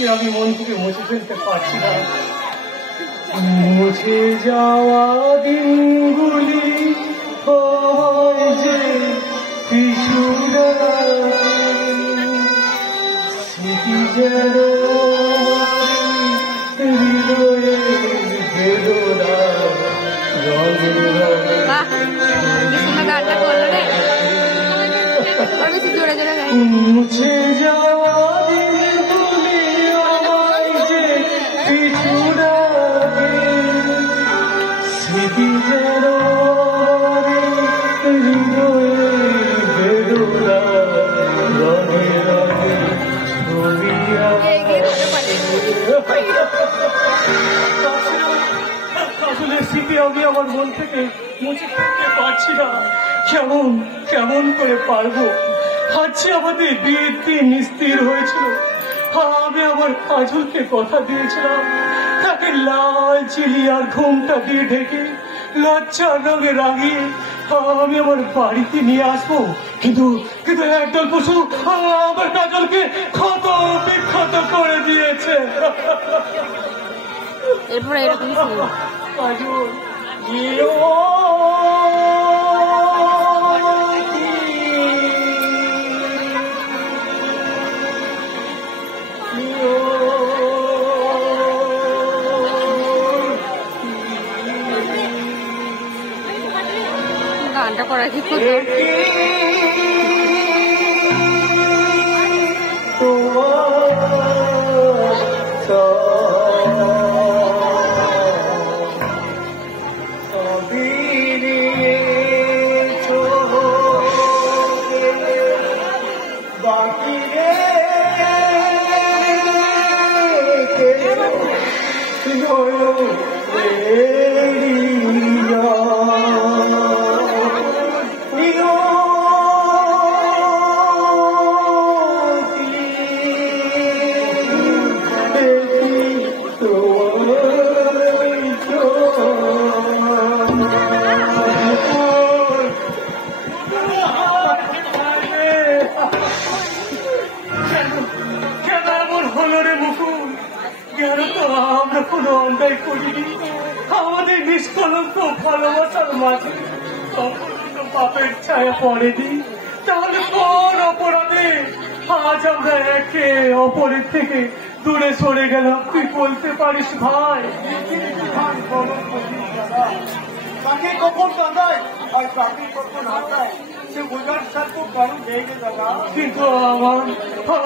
স্মৃতি আমি মন থেকে মুছে ফেলতে পারছি না। মুছে যাওয়া দিনগুলি হয় যে স্মৃতি যেন মুছে যাওয়া দিনগুলি আমায় যে পিছু ডাকে, স্মৃতি যেন হৃদয়ের বেদনা রঙে রঙে ছবি আসলে স্মৃতি আমি আমার মন থেকে মুছে ফেলতে পারছি না। কেমন কেমন করে পারবো? আজকে আমাদের বিয়ের দিন স্থির হয়েছিল। আমি আমার কাজলকে কথা দিয়েছিলাম তাকে লাল চিলি আর ঘুমটা দিয়ে ঢেকে লজ্জার রঙে রাঙিয়ে আমি আমার বাড়িতে নিয়ে আসবো। কিন্তু কিন্তু একদল পশু আমার কাজলকে ক্ষত বিক্ষত করে দিয়েছে। এরপরে এরকম কাজল গানটা করা কি আমরা কোনো অন্যায় করিনি। আমাদের নিষ্কলঙ্ক ভালোবাসার মাঝে পাপের ছায়া পড়েনি। তাহলে কোন অপরাধে আজ আমরা একে অপরের থেকে দূরে সরে গেলাম? তুই বলতে পারিস ভাই? তাকে কখন কাঁদায় আর তাকে কখন হাতায় সে বোঝার সাথে কারণ ভেঙে যাবে। কিন্তু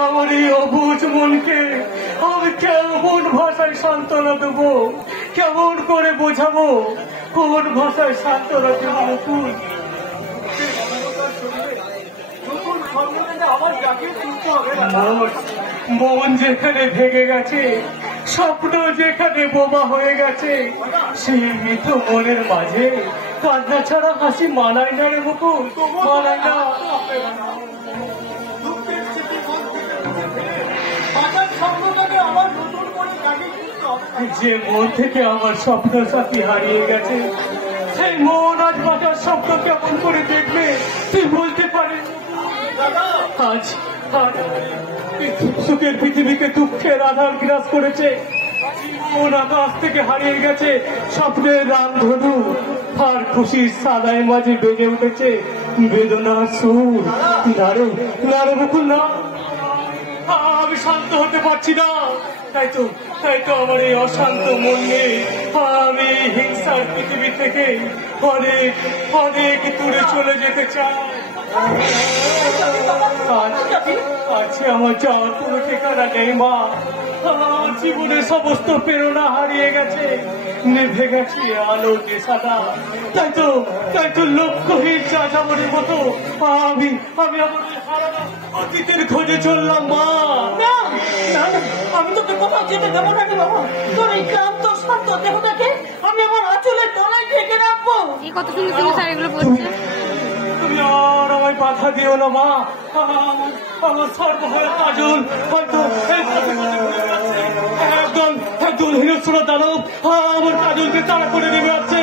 আমার এই অবুঝ মনকে আমি কেমন ভাষায় সান্ত্বনা দেবো? কেমন করে বোঝাবো? কোন ভাষায় সান্ত্বনা দেবো? তুই মন যেখানে ভেঙে গেছে, স্বপ্ন যেখানে বোমা হয়ে গেছে, সেই মৃত মনের মাঝে কান্না ছাড়া হাসি মানায় না রে মুকুল, মানায় না। যে মন থেকে আমার স্বপ্ন সাথী হারিয়ে গেছে, সেই মন আজ বাঁচার স্বপ্ন কেমন করে দেখবে তুই বলতে পারিস? আজ সুখের পৃথিবীকে দুঃখের আধার বিরাজ করেছে। মন আকাশ থেকে হারিয়ে গেছে স্বপ্নের রামধনু, আর খুশির সাদায় মাঝে বেজে উঠেছে বেদনার সুর। নারে মুকুল না, আমি শান্ত হতে পারছি না। তাই তো আমার এই অশান্ত মন নিয়ে আমি হিংসার পৃথিবী থেকে অনেক অনেক দূরে চলে যেতে চাই। আজকে আমার যাওয়ার কোনো ঠিকানা নেই মা। আমার জীবনের সমস্ত প্রেরণা হারিয়ে গেছে, নেভে গেছে আলো যে সাদা। তাই তো লক্ষ্যহীন চাচামণির মতো আমি আমার হারানো অতীতের খোঁজে চললাম মা। আমি তোকে কোথাও যেতে দেবো না রে বাবা। তোর এই ক্লান্ত শান্ত দেহটাকে আমি আমার আঁচলের তলায় ঢেকে রাখবো। কত সুন্দর স্যার এগুলো বলছে। তুমি আর আমায় বাধা দিও না মা। আমার সর্বহয় কাজল হয়তো একদম হিরোসুরা দানব আমার কাজলকে তাড়া করে নেমে আসছে।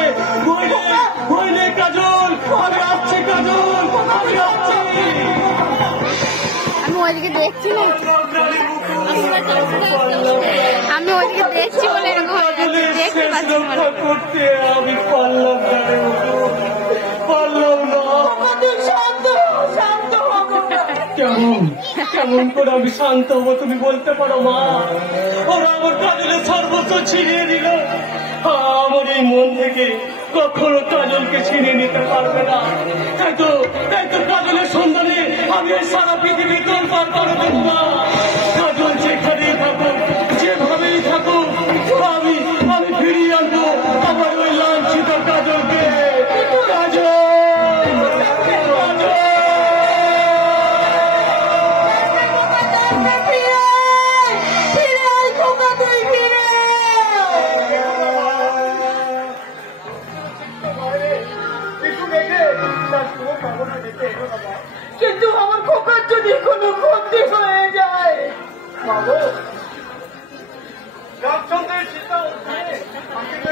ভয় নেই কাজল, আমি আসছে কাজল, আমি আসছি। আমি ওইদিকে দেখছি না। আমি ওদিকে দেখছি বলে এরকম হয়ে যাচ্ছে, দেখতে পাচ্ছি না। করতে আমি পারলাম না রে বাবু, পারলাম না। শান্ত শান্ত হবো না। কেমন কেমন করে আমি শান্ত হবো তুমি বলতে পারো মা? ওরা আমার কাজলের সর্বস্ব ছিনিয়ে দিল, আমার এই মন থেকে কখনো কাজলকে ছিনিয়ে নিতে পারবে না। তাই তো কাজলের সন্ধানে আমি এই সারা পৃথিবী তোর পার করে দেবো মা। কাজল যেখানেই থাকুক, যেভাবেই থাকুক, আমি ফিরিয়ে আনবো আমার ওই লাঞ্ছিত কাজলকে। কাজল, কিন্তু আমার খোকার যদি কোনো ক্ষতি হয়ে যায়, রামচন্দ্রের সীতা